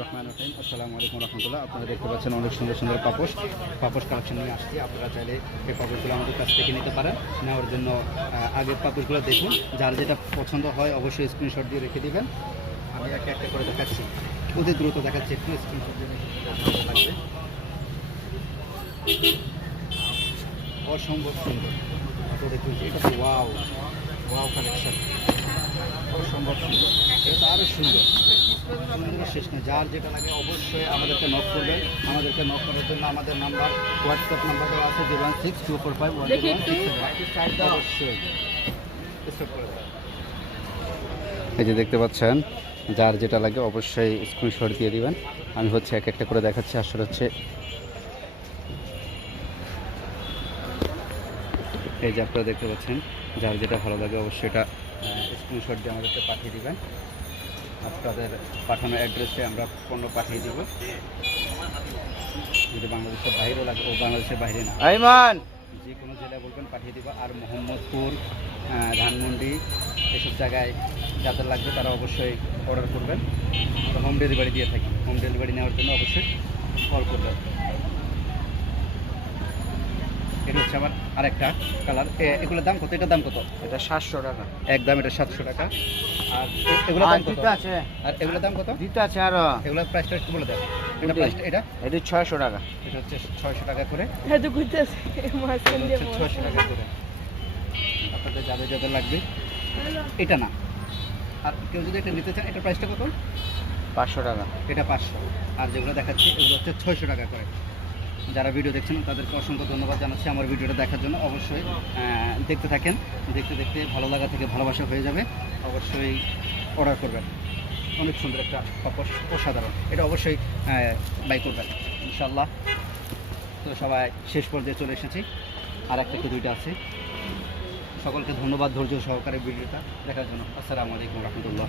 রহমান রহিম। আপনারা দেখতে পাচ্ছেন অনেক সুন্দর সুন্দর পাপোশ। পাপোশ কালেকশন নিয়ে আসছি। আপনারা চাইলে এই পাপোশগুলো আমাদের কাছ থেকে নিতে পারেন। নেওয়ার জন্য আগের পাপোশগুলো দেখুন। যার যেটা পছন্দ হয় অবশ্যই স্ক্রিনশট দিয়ে রেখে দিবেন। আমি একটা একটা করে দেখাচ্ছি। অতি দ্রুত দেখাচ্ছি একটু স্ক্রিনশট দিয়ে। অসম্ভব সুন্দর। তো দেখুন এটা ওয়াও ওয়াও কালেকশন আরও সুন্দর। শেষ নেই। যার যেটা লাগে অবশ্যই আমাদেরকে নক করবেন। আমাদেরকে নক করার জন্য আমাদের নাম্বার হোয়াটসঅ্যাপ নাম্বার দেওয়া আছে zero one six two four five one অবশ্যই। এই যে দেখতে পাচ্ছেন যার যেটা লাগে অবশ্যই স্ক্রিনশট দিয়ে দিবেন। আমি হচ্ছে এক একটা করে দেখাচ্ছি আসলে হচ্ছে। এই যে আপনারা দেখতে পাচ্ছেন যার যেটা ভালো লাগে অবশ্যই এটা স্ক্রিনশট দিয়ে আমাদেরকে পাঠিয়ে দিবেন। আপনাদের পাঠানো অ্যাড্রেসে আমরা পণ্য পাঠিয়ে দেব। যদি বাংলাদেশের বাইরেও লাগে ও বাংলাদেশের বাইরে না। আইমান! যে কোনো জেলায় বলবেন পাঠিয়ে দেবো। আর মোহাম্মদপুর ধানমন্ডি এসব জায়গায় যাদের লাগবে তারা অবশ্যই অর্ডার করবেন। হোম ডেলিভারি দিয়ে থাকি। হোম ডেলিভারি নেওয়ার জন্য অবশ্যই কল করবেন। আমার আরেকটা কালার। এগুলোর দাম কত? এটার দাম কত? এটা সাতশো টাকা। একদম এটা সাতশো টাকা। আর এগুলোর দাম কত? আছে। আর এগুলোর দাম কত? দিতে আছে আরও। এগুলোর প্রাইসটা একটু বলে দেন এটা কোনটি? এটা? এটা ছয়শো টাকা। এটা হচ্ছে ছয়শো টাকা করে। মাঝখান দিয়ে ছয়শো টাকা করে। আপনাদের যাদের যাদের লাগবে। এটা না। আর কেউ যদি এটা নিতে চান এটা প্রাইসটা কত? পাঁচশো টাকা। এটা পাঁচশো। আর যেগুলো দেখাচ্ছি এগুলো হচ্ছে ছয়শো টাকা করে। যারা ভিডিও দেখছেন, তাদেরকে অসংখ্য ধন্যবাদ জানাচ্ছি আমার ভিডিওটা দেখার জন্য। অবশ্যই দেখতে থাকেন। দেখতে দেখতে ভালো লাগা থেকে ভালোবাসা হয়ে যাবে। অবশ্যই অর্ডার করবেন। অনেক সুন্দর একটা পাপোশ অসাধারণ। এটা অবশ্যই বাই করবেন ইনশাল্লাহ তো সবাই, শেষ পর্যায়ে চলে এসেছি। আর একটা দুইটা আছে? সকলকে ধন্যবাদ ধৈর্য সহকারে ভিডিওটা দেখার জন্য। আসসালামু আলাইকুম রহমতুল্লাহ।